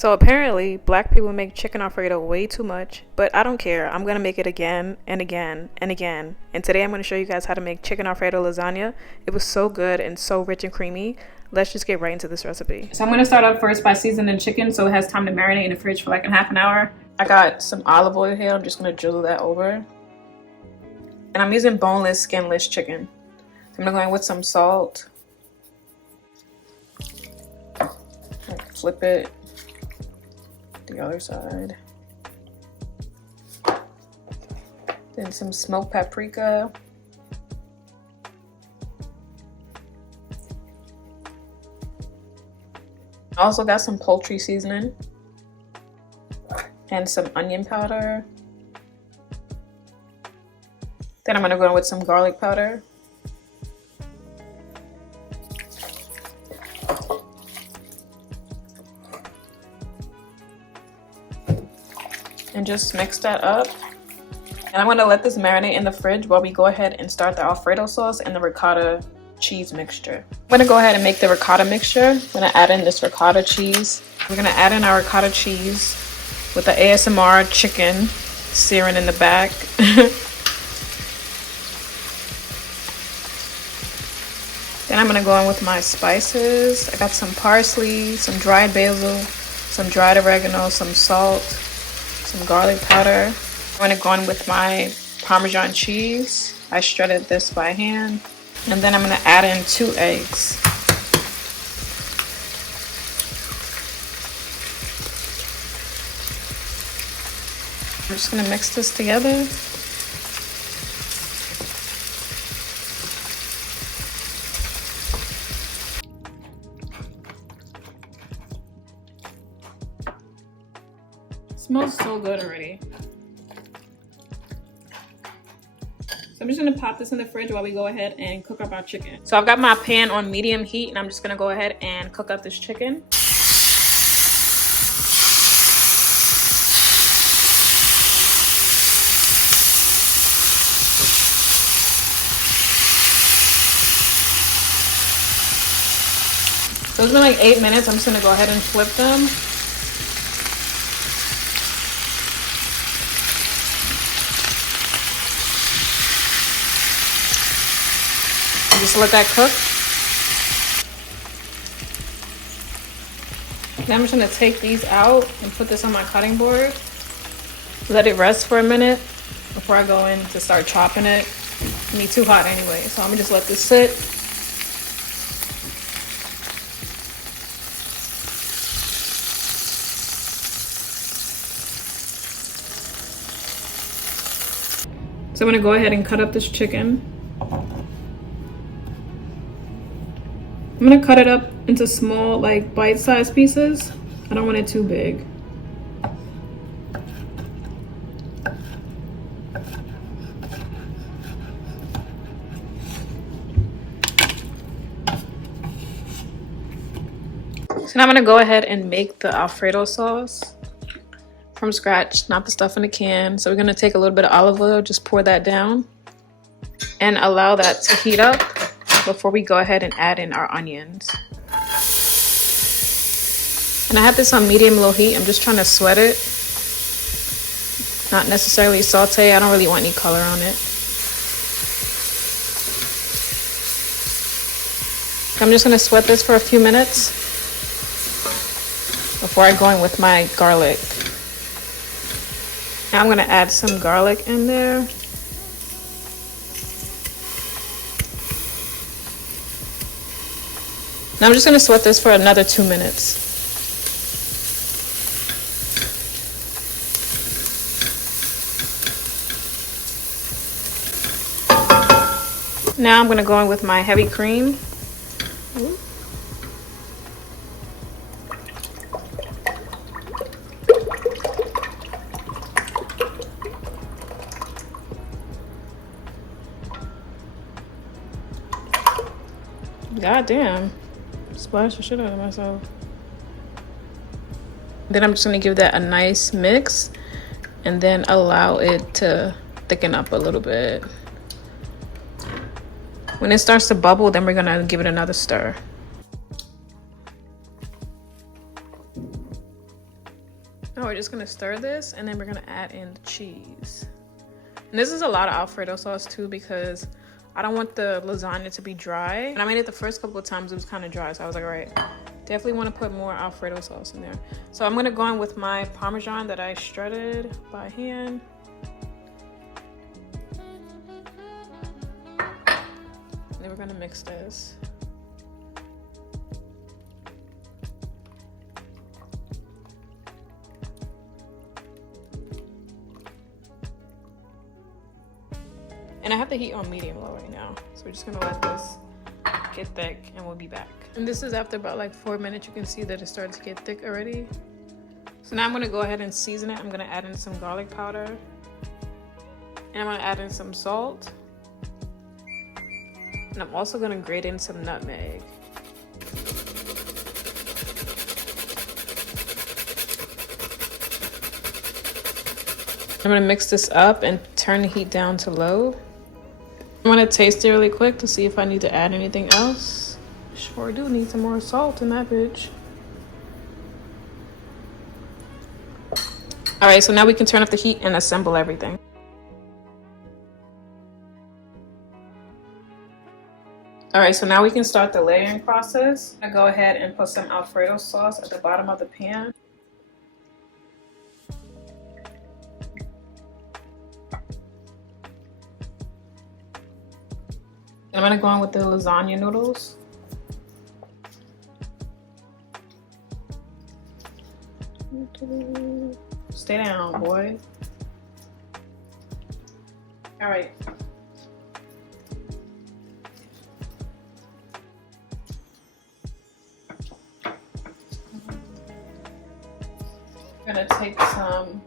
So apparently, black people make chicken Alfredo way too much, but I don't care. I'm gonna make it again and again and again. And today I'm gonna show you guys how to make chicken Alfredo lasagna. It was so good and so rich and creamy. Let's just get right into this recipe. So I'm gonna start off first by seasoning the chicken so it has time to marinate in the fridge for like a half an hour. I got some olive oil here. I'm just gonna drizzle that over. And I'm using boneless, skinless chicken. So I'm gonna go in with some salt. Flip it. The other side. Then some smoked paprika. I also got some poultry seasoning and some onion powder. Then I'm gonna go in with some garlic powder. And just mix that up. And I'm gonna let this marinate in the fridge while we go ahead and start the Alfredo sauce and the ricotta cheese mixture. I'm gonna go ahead and make the ricotta mixture. I'm gonna add in this ricotta cheese. We're gonna add in our ricotta cheese with the ASMR chicken searing in the back. Then I'm gonna go in with my spices. I got some parsley, some dried basil, some dried oregano, some salt, some garlic powder. I'm gonna go in with my Parmesan cheese. I shredded this by hand. And then I'm gonna add in 2 eggs. I'm just gonna mix this together. Smells so good already. So I'm just gonna pop this in the fridge while we go ahead and cook up our chicken. So I've got my pan on medium heat and I'm just gonna go ahead and cook up this chicken. So it's been like 8 minutes. I'm just gonna go ahead and flip them. Just let that cook. Then I'm just gonna take these out and put this on my cutting board. Let it rest for a minute before I go in to start chopping it. It's gonna be too hot anyway, so I'm gonna just let this sit. So I'm gonna go ahead and cut up this chicken. I'm gonna cut it up into small, like bite-sized pieces. I don't want it too big. So now I'm gonna go ahead and make the Alfredo sauce from scratch, not the stuff in the can. So we're gonna take a little bit of olive oil, just pour that down and allow that to heat up before we go ahead and add in our onions. And I have this on medium-low heat. I'm just trying to sweat it, not necessarily saute. I don't really want any color on it. I'm just gonna sweat this for a few minutes before I go in with my garlic. Now I'm gonna add some garlic in there. Now I'm just gonna sweat this for another 2 minutes. Now I'm gonna go in with my heavy cream. God damn. Splash the shit out of myself. Then I'm just gonna give that a nice mix and then allow it to thicken up a little bit. When it starts to bubble, then we're gonna give it another stir. Now we're just gonna stir this, and then we're gonna add in the cheese. And this is a lot of Alfredo sauce too, because I don't want the lasagna to be dry. And I made it the first couple of times, it was kind of dry, so I was like, all right, definitely want to put more Alfredo sauce in there. So I'm gonna go in with my Parmesan that I shredded by hand. And then we're gonna mix this. And I have the heat on medium low right now. So we're just gonna let this get thick and we'll be back. And this is after about like 4 minutes. You can see that it started to get thick already. So now I'm gonna go ahead and season it. I'm gonna add in some garlic powder. And I'm gonna add in some salt. And I'm also gonna grate in some nutmeg. I'm gonna mix this up and turn the heat down to low. I'm gonna taste it really quick to see if I need to add anything else. Sure do need some more salt in that bitch. All right, so now we can turn off the heat and assemble everything. All right, so now we can start the layering process. I go ahead and put some Alfredo sauce at the bottom of the pan. I'm gonna go in with the lasagna noodles. Stay down, boy. All right. I'm gonna take some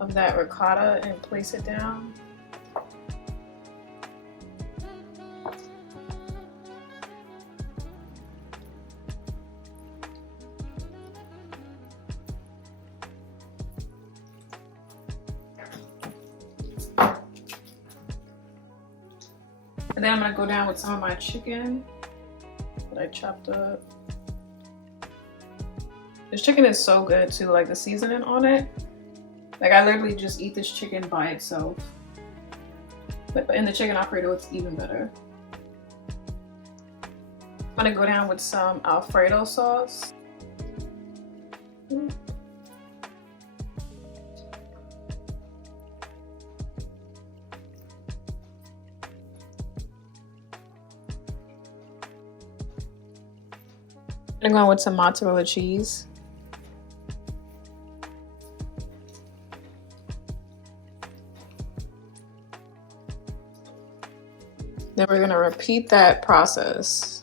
of that ricotta and place it down. And then I'm gonna go down with some of my chicken that I chopped up. This chicken is so good too, like the seasoning on it. Like I literally just eat this chicken by itself. But in the chicken Alfredo, it's even better. I'm gonna go down with some Alfredo sauce. I'm going with some mozzarella cheese. Then we're going to repeat that process.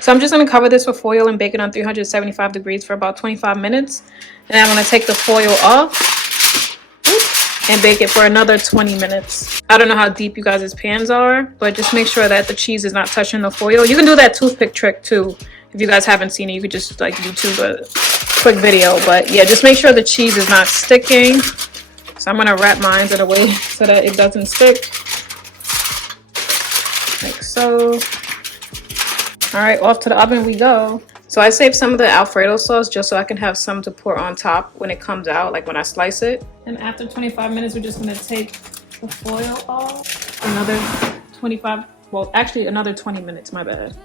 So I'm just going to cover this with foil and bake it on 375 degrees for about 25 minutes. And then I'm going to take the foil off and bake it for another 20 minutes. I don't know how deep you guys' pans are, but just make sure that the cheese is not touching the foil. You can do that toothpick trick too. If you guys haven't seen it, you could just like YouTube a quick video. But yeah, just make sure the cheese is not sticking. So I'm going to wrap mine in a way so that it doesn't stick. Like so. All right, off to the oven we go. So I saved some of the Alfredo sauce just so I can have some to pour on top when it comes out, like when I slice it. And after 25 minutes, we're just gonna take the foil off. another 25, well, actually another 20 minutes, my bad.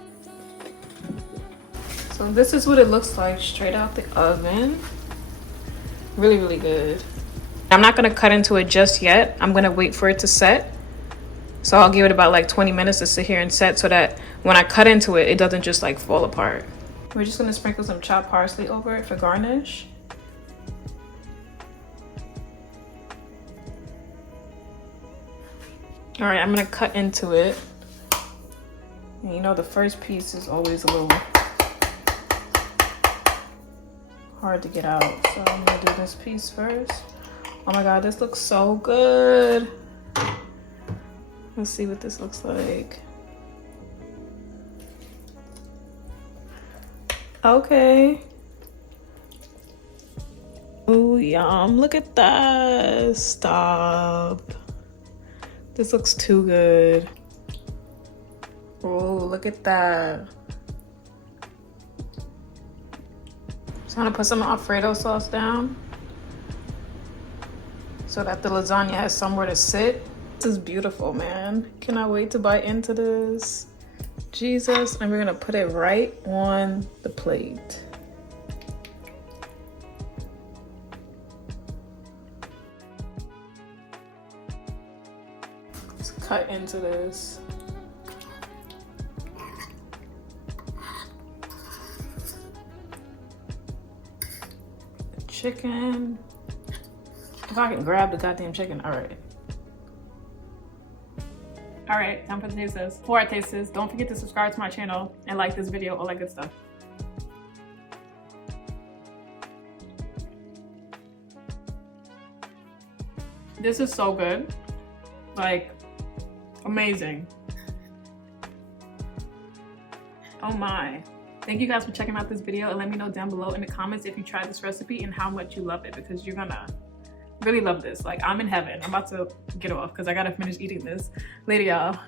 So this is what it looks like straight out the oven. Really, really good. I'm not gonna cut into it just yet. I'm gonna wait for it to set. So I'll give it about like 20 minutes to sit here and set so that when I cut into it, it doesn't just like fall apart. We're just gonna sprinkle some chopped parsley over it for garnish. All right, I'm gonna cut into it. And you know, the first piece is always a little hard to get out. So I'm gonna do this piece first. Oh my God, this looks so good. Let's see what this looks like. Okay. Ooh, yum, look at that. Stop. This looks too good. Oh, look at that. So I'm gonna put some Alfredo sauce down so that the lasagna has somewhere to sit. This is beautiful, man. Cannot wait to bite into this. Jesus, and we're gonna put it right on the plate. Let's cut into this. Chicken. If I can grab the goddamn chicken, all right. All right, time for the taste test. Before I taste this, don't forget to subscribe to my channel and like this video, all that good stuff. This is so good. Like, amazing. Oh my. Thank you guys for checking out this video, and let me know down below in the comments if you tried this recipe and how much you love it, because you're gonna really love this. Like, I'm in heaven. I'm about to get off because I gotta finish eating this. Later, y'all.